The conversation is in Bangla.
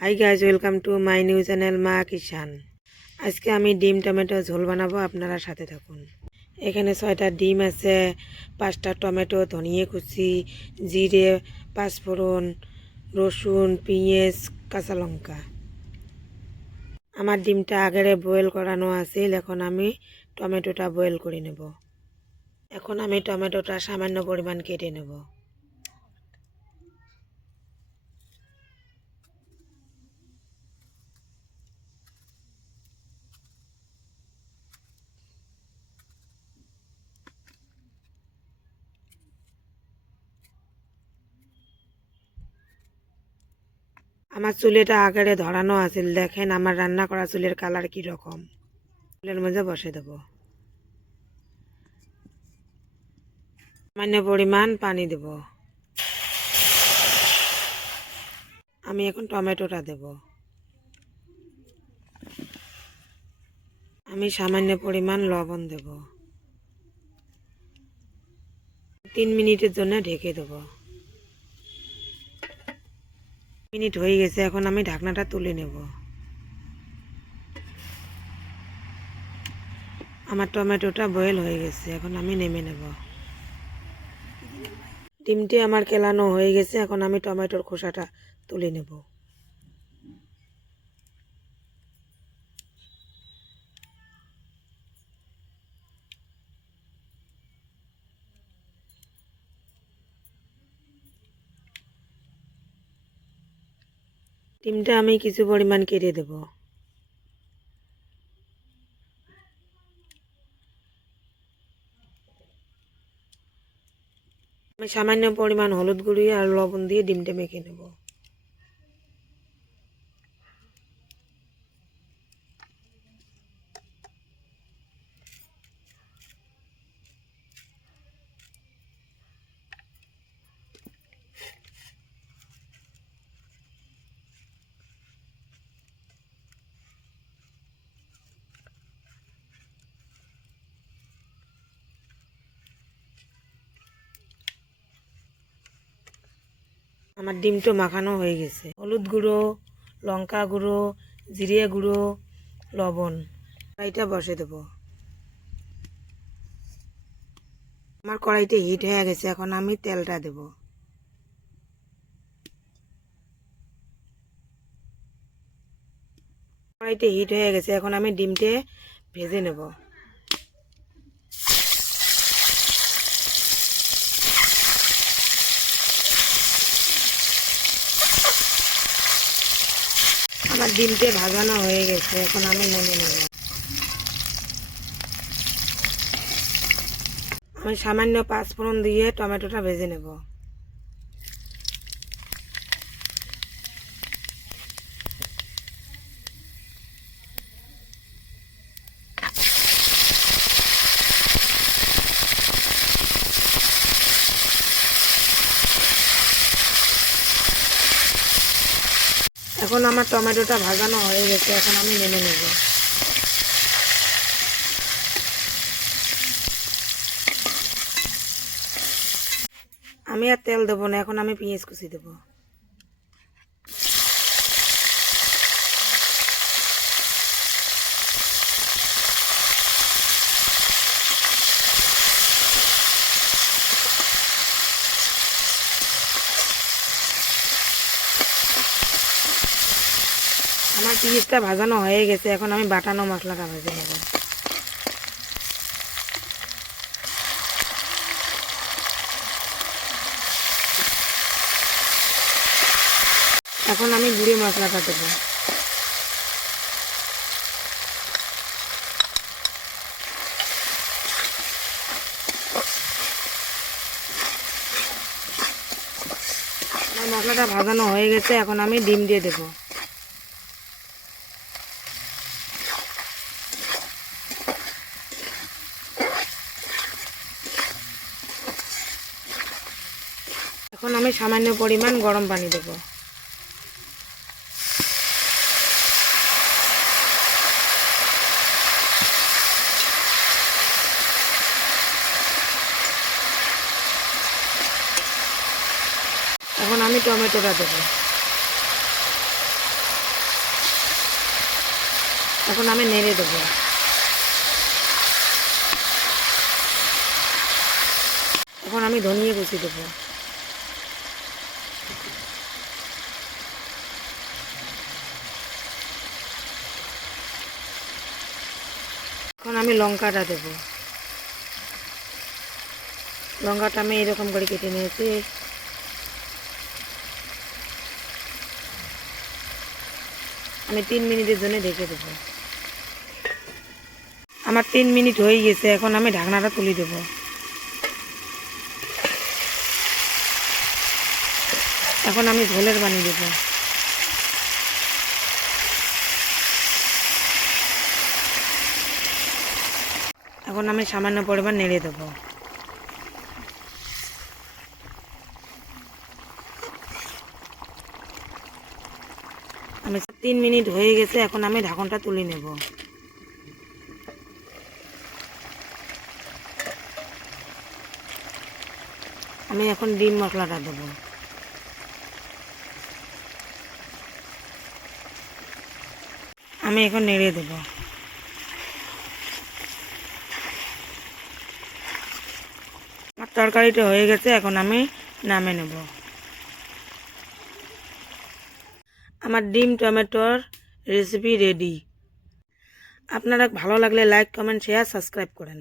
Hi guys, welcome to my new channel মা কিষান। আজকে আমি ডিম টমেটো ঝোল বানাবো, আপনারা সাথে থাকুন। এখানে 6টা ডিম আছে, 5টা টমেটো, ধনিয়া কুচি, জিরে, পাঁচফোড়ন, রসুন, পেঁয়াজ, কাঁচা লঙ্কা। আমার ডিমটা আগেরে বয়েল করানো আছিল, এখন আমি টমেটোটা বয়েল করে নেব। এখন আমি টমেটোটা সামান্য পরিমাণ কেটে নেব। আমার চুলেটা আগেরে ধরানো আছিল, দেখেন আমার রান্না করা চুলের কালার কি রকম। চুলের মধ্যে বসে দেব। সামান্য পরিমাণ পানি দেব। আমি এখন টমেটোটা দেব। আমি সামান্য পরিমাণ লবণ দেব। 3 মিনিটের জন্য ঢেকে দেব। মিনিট হয়ে গেছে, এখন আমি ঢাকনাটা তুলে নেব। আমার টমেটোটা বয়েল হয়ে গেছে, এখন আমি নেমে নেব। ডিমটি আমার কেলানো হয়ে গেছে, এখন আমি টমেটোর খোসাটা তুলে নেব। ডিমটা আমি কিছু পরিমাণ কেটে দেব। আমি সামান্য পরিমাণ হলুদ গুঁড়ি আর লবণ দিয়ে ডিমটা মেখে নেব। আমার ডিমটা মাখানো হয়ে গেছে। হলুদ গুঁড়ো, লঙ্কা গুঁড়ো, জিরে গুঁড়ো, লবণ, কড়াইটা বসে দেব। আমার কড়াইতে হিট হয়ে গেছে, এখন আমি তেলটা দেব। কড়াইতে হিট হয়ে গেছে, এখন আমি ডিমটা ভেজে নেব। আমার ডিমটা ভাজানো হয়ে গেছে, এখন আমি নেমে নেব। আমি সামান্য পাঁচফোড়ন দিয়ে টমেটোটা ভেজে নেব। এখন আমার টমেটোটা ভাজানো হয়ে গেছে, এখন আমি নেমে নেব। আমি আর তেল দেবো না, এখন আমি পেঁয়াজ কুচি দেবো। আমার পেঁয়াজটা ভাজানো হয়ে গেছে, এখন আমি বাটানো মশলাটা ভেজে নেব। এখন আমি গুঁড়ো মশলাটা দেবো। আমার মশলাটা ভাজানো হয়ে গেছে, এখন আমি ডিম দিয়ে দেবো। এখন আমি সামান্য পরিমাণ গরম পানি দেবো। এখন আমি টমেটোটা দেবো। এখন আমি নেড়ে দেবো। এখন আমি ধনিয়া কুচি দেবো। এখন আমি লঙ্কাটা দেবো। লঙ্কাটা আমি এরকম করে কেটে নিয়েছি। আমি 3 মিনিটের জন্য ঢেকে দেবো। আমার 3 মিনিট হয়ে গেছে, এখন আমি ঢাকনাটা তুলে দেবো। এখন আমি ঝোলের পানি দেবো। এখন আমি সামান্য পরিমাণ নেড়ে দেবো। আমি 3 মিনিট হয়ে গেছে, এখন আমি ঢাকনটা তুলে নেব। আমি এখন ডিম মশলাটা দেবো। আমি এখন নেড়ে দেব। আমার তরকারিটা হয়ে গেছে, এখন আমি নামে নেব। আমার ডিম টমেটোর রেসিপি রেডি। আপনারা ভালো লাগলে লাইক কমেন্ট শেয়ার সাবস্ক্রাইব করেন।